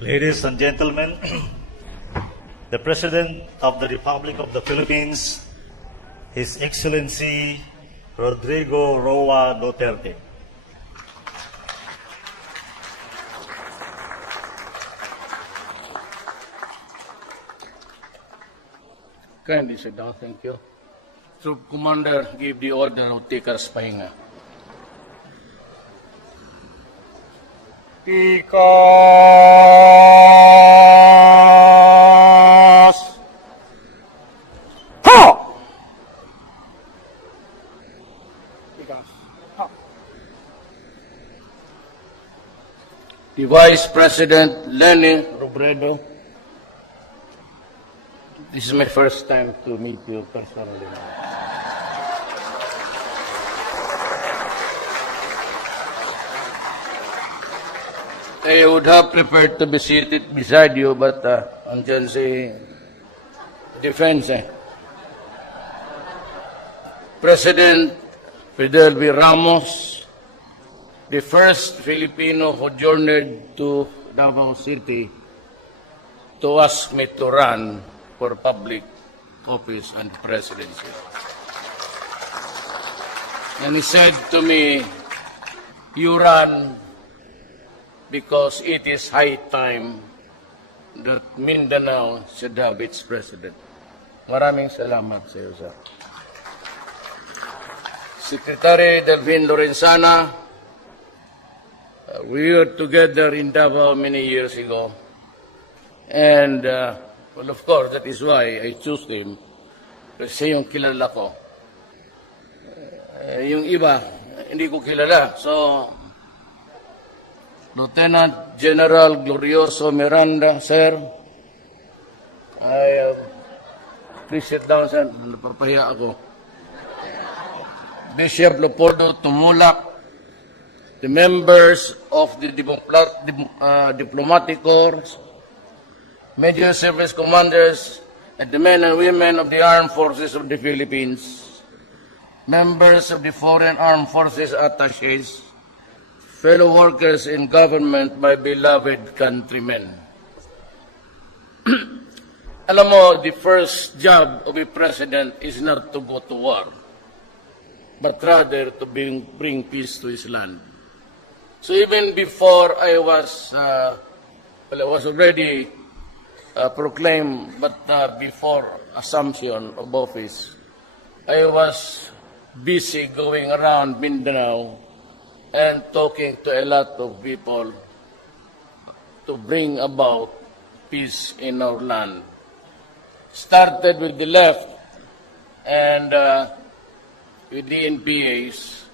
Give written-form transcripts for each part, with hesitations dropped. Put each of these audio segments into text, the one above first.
Ladies and gentlemen, the President of the Republic of the Philippines, His Excellency Rodrigo Duterte. Kindly sit down, thank you. Troop Commander, give the order of Tikar's pahinga. Tikas! Ha! Tikas. Ha! The Vice President, Lenny Robredo. This is my first time to meet you personally. I would have preferred to be seated beside you, but andyan si Defense. President Fidel V. Ramos, the first Filipino who journeyed to Davao City to ask me to run for public office and presidency. And he said to me, you run because it is high time that Mindanao should have its president. Maraming salamat sa iyo, sir. Secretary Delvin Lorenzana, we were together in Davao many years ago. And, well, of course, that is why I chose him. Kasi yung kilala ko. Yung iba, hindi ko kilala. So, Lieutenant General Glorioso Miranda, sir. Please sit down, sir. Napapahiya ako. Bishop Leopoldo Tumulak, the members of the diplomatic corps, major service commanders, and the men and women of the armed forces of the Philippines, members of the foreign armed forces attaches, fellow workers in government, my beloved countrymen. Alam mo, the first job of a president is not to go to war, but rather to bring peace to his land. So even before I was already proclaimed, but before assumption of office, I was busy going around Mindanao and talking to a lot of people to bring about peace in our land. Started with the left and with the NPAs,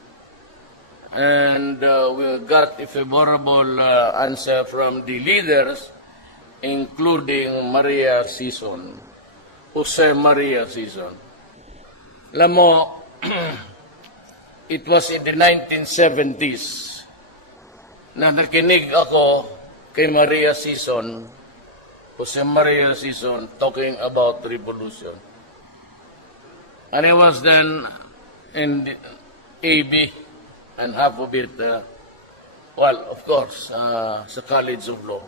and we got a favorable answer from the leaders, including Maria Sison, Jose Maria Sison. Alam mo, it was in the 1970s na nakinig ako kay Maria Sison, Jose Maria Sison, talking about revolution. And I was then in the AB and half of it, well, of course, sa College of Law.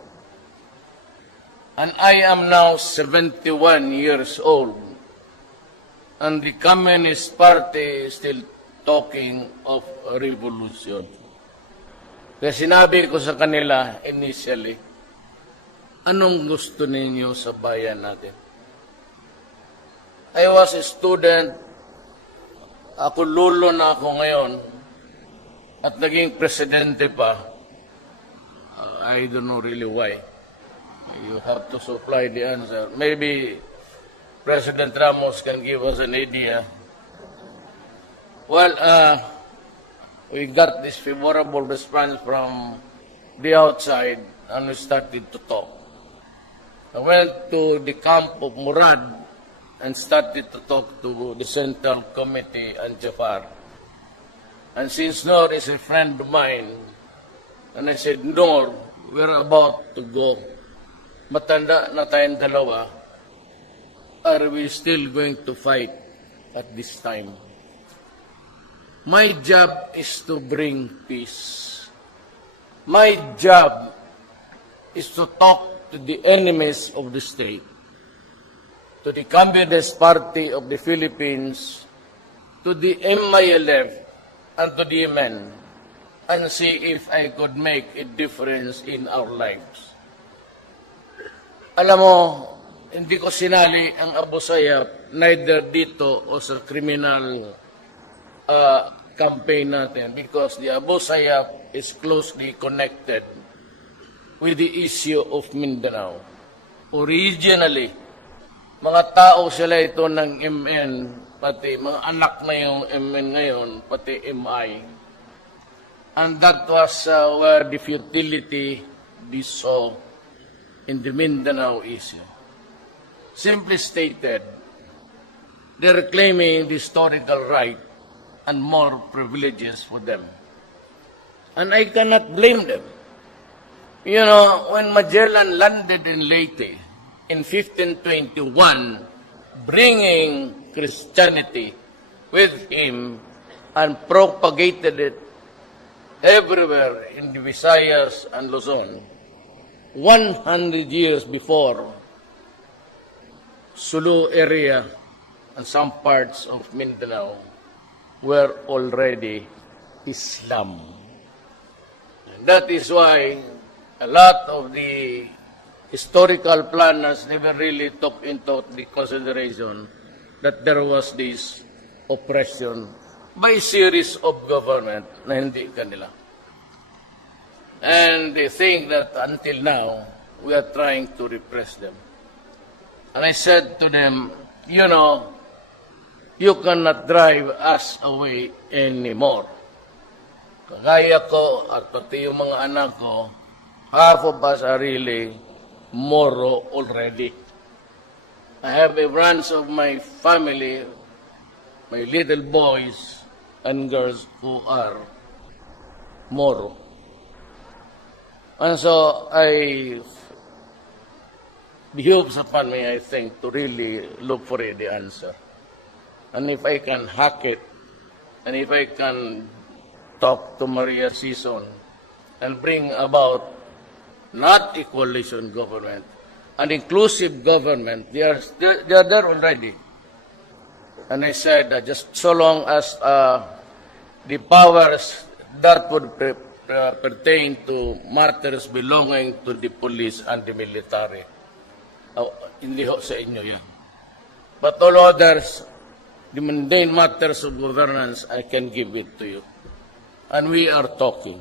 And I am now 71 years old, and the Communist Party is still talking of a revolution. Kaya sinabi ko sa kanila initially, anong gusto ninyo sa bayan natin? I was a student, ako lulo na ako ngayon, at naging presidente pa. I don't know really why. You have to supply the answer. Maybe President Ramos can give us an idea. Well, we got this favorable response from the outside, and we started to talk. I went to the camp of Murad and started to talk to the Central Committee and Jafar. And since Noor is a friend of mine, and I said, Noor, we're about to go. Matanda na tayong dalawa. Are we still going to fight at this time? My job is to bring peace. My job is to talk to the enemies of the state, to the Communist Party of the Philippines, to the MILF, and to the men, and see if I could make a difference in our lives. Alam mo, hindi ko sinali ang Abu Sayyaf neither dito o sa criminal campaign natin because the Abu Sayyaf is closely connected with the issue of Mindanao. Originally, mga tao sila ito ng MN, pati mga anak na yung MN ngayon, pati MI. And that was where the futility they saw in the Mindanao issue. Simply stated, they're claiming the historical right and more privileges for them. And I cannot blame them. You know, when Magellan landed in Leyte in 1521, bringing Christianity with him and propagated it everywhere in the Visayas and Luzon, 100 years before, Sulu area and some parts of Mindanao were already Islam. And that is why a lot of the historical planners never really took into the consideration that there was this oppression by a series of government na hindi kanila. And they think that until now, we are trying to repress them. And I said to them, you know, you cannot drive us away anymore. Kagaya ko at pati yung mga anak ko, half of us are really Moro already. I have a branch of my family, my little boys and girls who are Moro. And so I behoves upon me, I think, to really look for the answer. And if I can hack it, and if I can talk to Maria Sison and bring about not a coalition government, an inclusive government, they are there already. And I said that just so long as the powers that would pertain to matters belonging to the police and the military, hindi ho sa inyo yan. But all others, the mundane matters of governance, I can give it to you. And we are talking.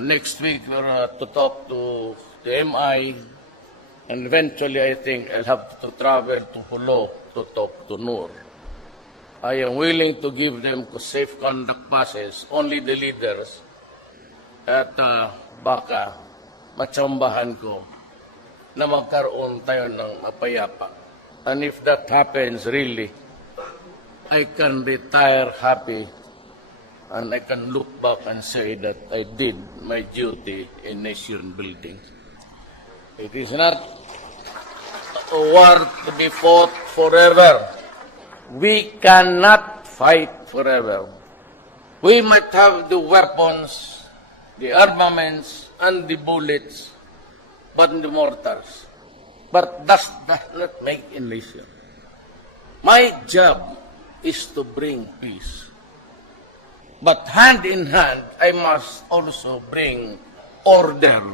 Next week, we're to talk to the MI, and eventually, I think I'll have to travel to Hulo to talk to Noor. I am willing to give them safe conduct passes, only the leaders, at baka matsambahan ko na magkaroon tayo ng mapayapa. And if that happens, really, I can retire happy and I can look back and say that I did my duty in nation building. It is not a war to be fought forever. We cannot fight forever. We might have the weapons, the armaments, and the bullets, but the mortars. But that does not make a nation. My job is to bring peace. But hand in hand, I must also bring order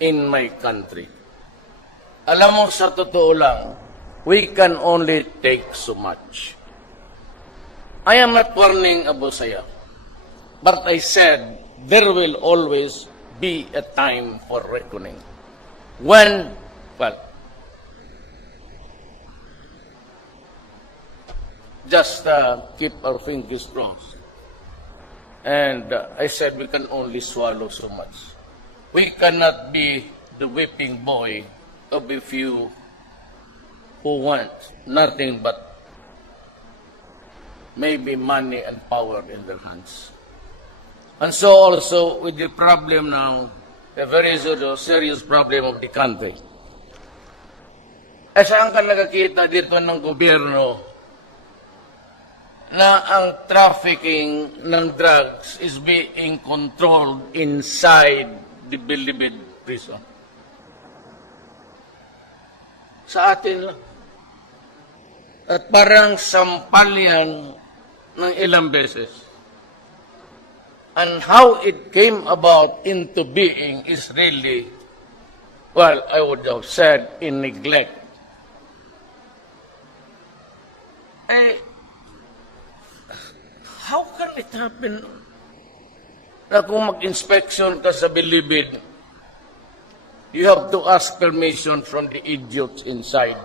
in my country. Alam mo, sa totoo lang, we can only take so much. I am not warning Abu Sayyaf, but I said there will always be a time for reckoning. When, well, just keep our fingers crossed. And I said we can only swallow so much. We cannot be the whipping boy of a few who want nothing but maybe money and power in their hands. And so also with the problem now, a very serious problem of the country. Eh saan ka nakakita dito ng gobyerno na ang trafficking ng drugs is being controlled inside the Bilibid prison? Sa atin lang. At parang sampal yan ng ilang beses. And how it came about into being is really, well, I would have said, in neglect. How can it happen na kung mag-inspection ka sa bilibid, you have to ask permission from the idiots inside?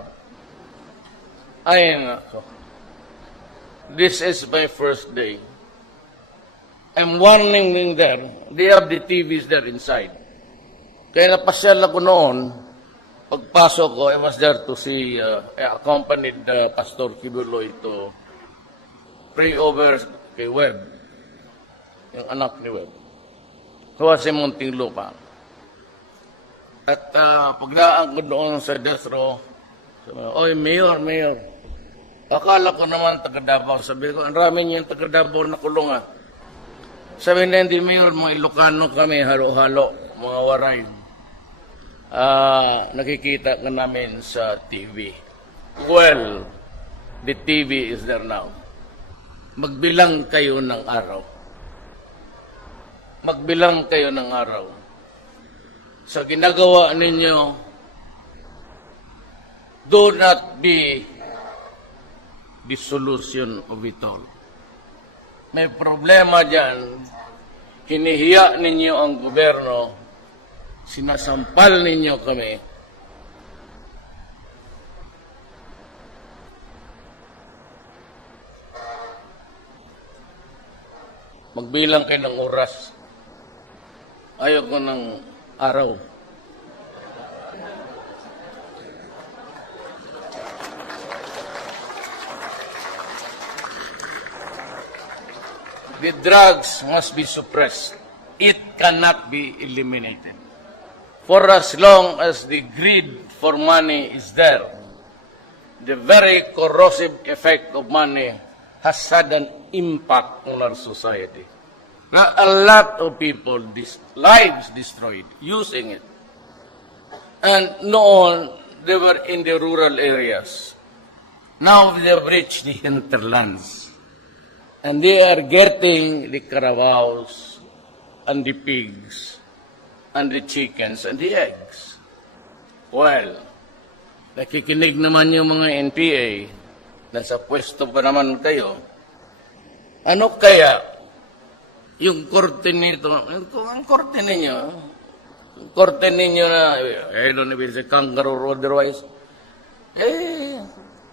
Ay, nako. This is my first day. I'm warning them there. They have the TVs there inside. Kaya napasyal ako noon, pagpasok ko, I was there to see, I accompanied Pastor Kibuloy to pray over kay Webb, yung anak ni Webb. Huwa si Muntinlupa. At pagdaan ko doon sa death row, oy, Mayor, akala ko naman taga Davao. Sabi ko, ang rami niyang taga Davao na kulong ah. Sabi na hindi, Mayor, mga Ilocano kami, halo-halo, mga waray. Nakikita ka namin sa TV. Well, the TV is there now. Magbilang kayo ng araw. Magbilang kayo ng araw. Sa ginagawa ninyo, do not be the solution of it all. May problema dyan, hinihiya ninyo ang gobyerno, sinasampal ninyo kami. Magbilang kayo ng oras. Ayoko ng araw. The drugs must be suppressed. It cannot be eliminated. For as long as the greed for money is there, the very corrosive effect of money has had an impact on our society. Now, a lot of people, lives destroyed using it. And noon, they were in the rural areas. Now they have reached the hinterlands. And they are getting the carabaos and the pigs and the chickens and the eggs. Well, nakikinig naman yung mga NPA, nasa pwesto pa naman kayo. Ano kaya yung korte nito, ang korte ninyo na, I don't know if it's a kangaroo or otherwise,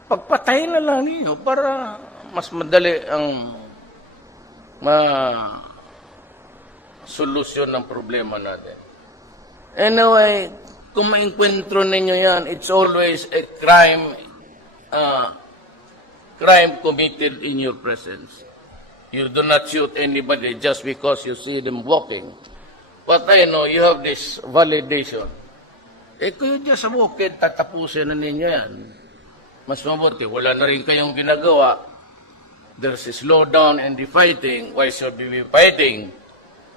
pagpatay na lang ninyo para mas madali ang solusyon ng problema natin. Anyway, kung maengkwentro ninyo yan, it's always a crime committed in your presence. You do not shoot anybody just because you see them walking. But I know you have this validation. Kung you just walk it, tatapusin na ninyo yan. Mas mabuti, wala na rin kayong ginagawa. There's a slowdown in the fighting. Why should we be fighting?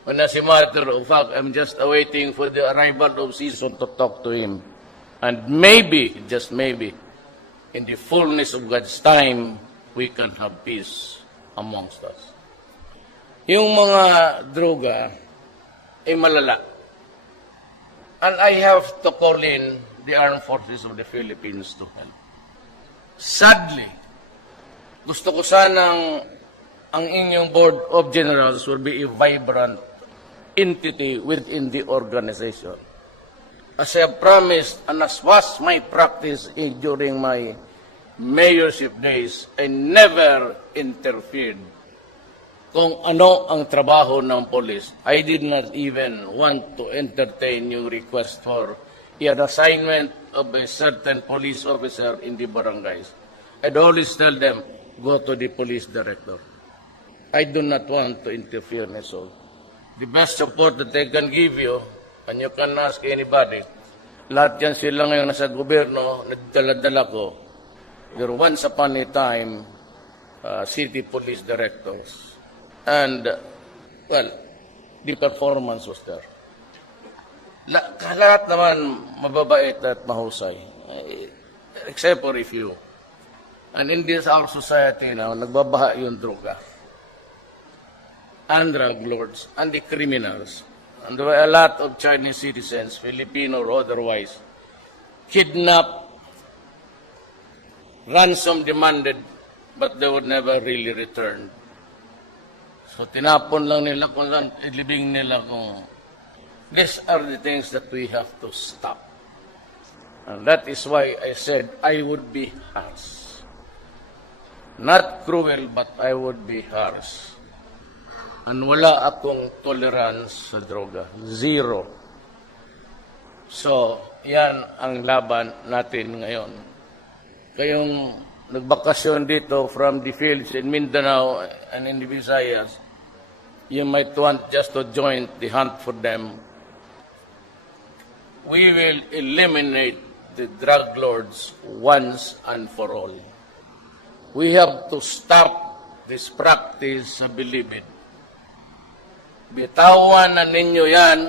When as a matter of fact, I'm just awaiting for the arrival of season to talk to him. And maybe, just maybe, in the fullness of God's time, we can have peace amongst us. Yung mga droga ay malala. And I have to call in the armed forces of the Philippines to help. Sadly, gusto ko sanang ang inyong Board of Generals will be a vibrant entity within the organization. As I have promised, and as was my practice during my mayorship days, I never interfered kung ano ang trabaho ng police. I did not even want to entertain yung request for an assignment of a certain police officer in the barangays. I'd always tell them, go to the police director. I do not want to interfere myself. The best support that I can give you, and you can ask anybody, lahat yan sila ngayon nasa gobyerno, nagdala-dala ko. There once upon a time, city police directors. And, well, the performance was there. Lahat naman mababait at mahusay. except for a few. And in this our society now, nagbabaha yung droga. And drug lords, and the criminals. And there were a lot of Chinese citizens, Filipino or otherwise, kidnapped, ransom demanded, but they would never really return. So tinapon lang nila kung saan ilibing nila kung these are the things that we have to stop. And that is why I said I would be harsh. Not cruel, but I would be harsh. And wala akong tolerance sa droga. Zero. So, yan ang laban natin ngayon. Kayong nagbakasyon dito from the fields in Mindanao and in the Visayas, you might want just to join the hunt for them. We will eliminate the drug lords once and for all. We have to stop this practice sa bilibid. Bitawan na ninyo yan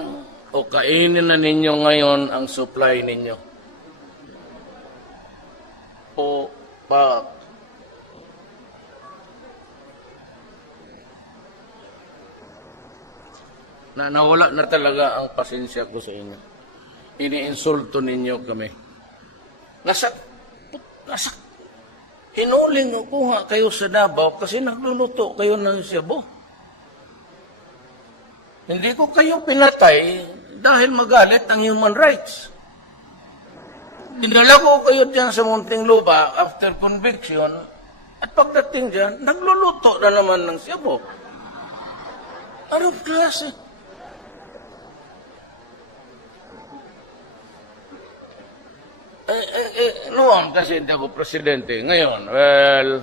o kainin na ninyo ngayon ang supply ninyo. O nawala na talaga ang pasensya ko sa inyo. Iniinsulto ninyo kami. Hinuling ko nga kayo sa Davao kasi nagluluto kayo ng sabo. Hindi ko kayo pinatay dahil magalit ang human rights. Dinala ko kayo dyan sa Muntinlupa after conviction at pagdating dyan, nagluluto na naman ng sabo. Anong klase? Noon kasi hindi ako presidente. Ngayon, well,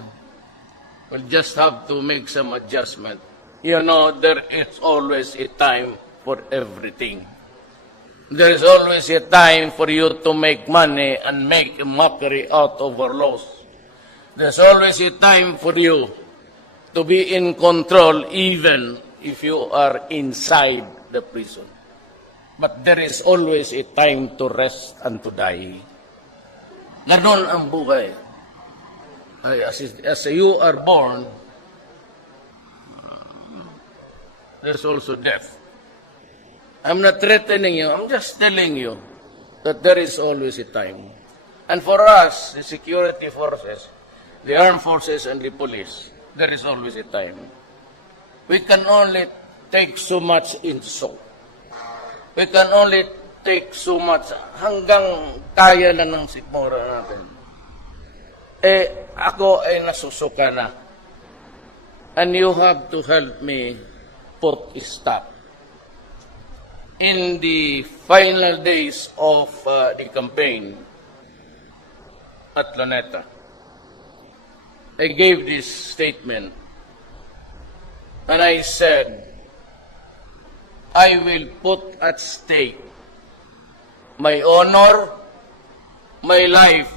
we'll just have to make some adjustment. You know, there is always a time for everything. There is always a time for you to make money and make a mockery out of our laws. There's always a time for you to be in control even if you are inside the prison. But there is always a time to rest and to die. Ganon ang buhay. As you are born, there's also death. I'm not threatening you, I'm just telling you that there is always a time. And for us, the security forces, the armed forces and the police, there is always a time. We can only take so much in so. We can only take so much hanggang kaya na ng sikmura natin. Ako ay nasusuka na. And you have to help me put a stop. In the final days of the campaign at Luneta, I gave this statement and I said, I will put at stake my honor, my life,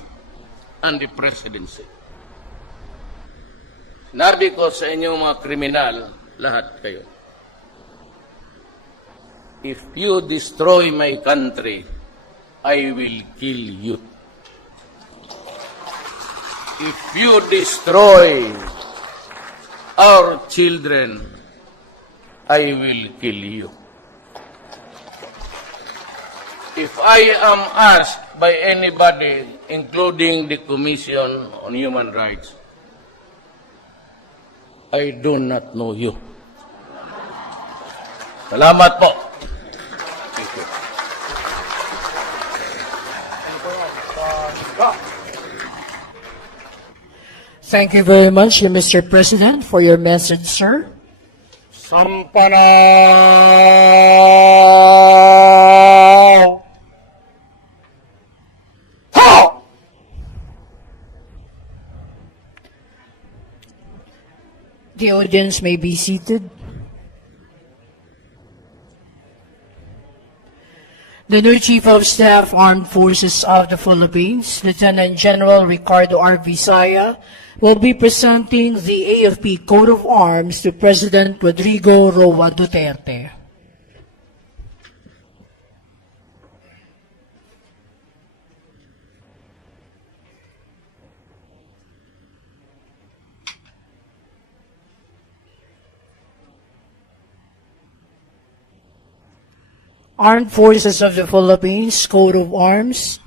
and the presidency. Sinabi ko sa inyong mga kriminal, lahat kayo. If you destroy my country, I will kill you. If you destroy our children, I will kill you. If I am asked by anybody, including the Commission on Human Rights, I do not know you. Salamat po. Thank you. Thank you very much, Mr. President, for your message, sir. Sampanaw! Ho! The audience may be seated. The new Chief of Staff, Armed Forces of the Philippines, Lieutenant General Ricardo R. Visaya, will be presenting the AFP Coat of Arms to President Rodrigo Duterte. Armed Forces of the Philippines Coat of Arms.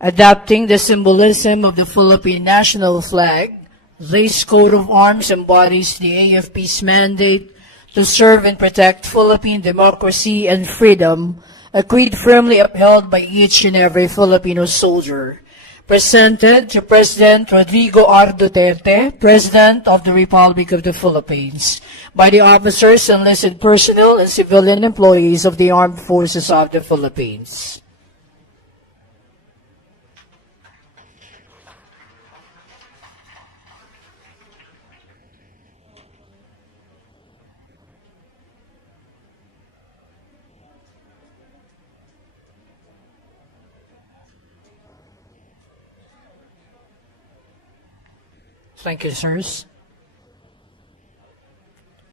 Adapting the symbolism of the Philippine national flag, this coat of arms embodies the AFP's mandate to serve and protect Philippine democracy and freedom, a creed firmly upheld by each and every Filipino soldier. Presented to President Rodrigo Duterte, President of the Republic of the Philippines, by the officers, enlisted personnel, and civilian employees of the Armed Forces of the Philippines. Thank you, sirs.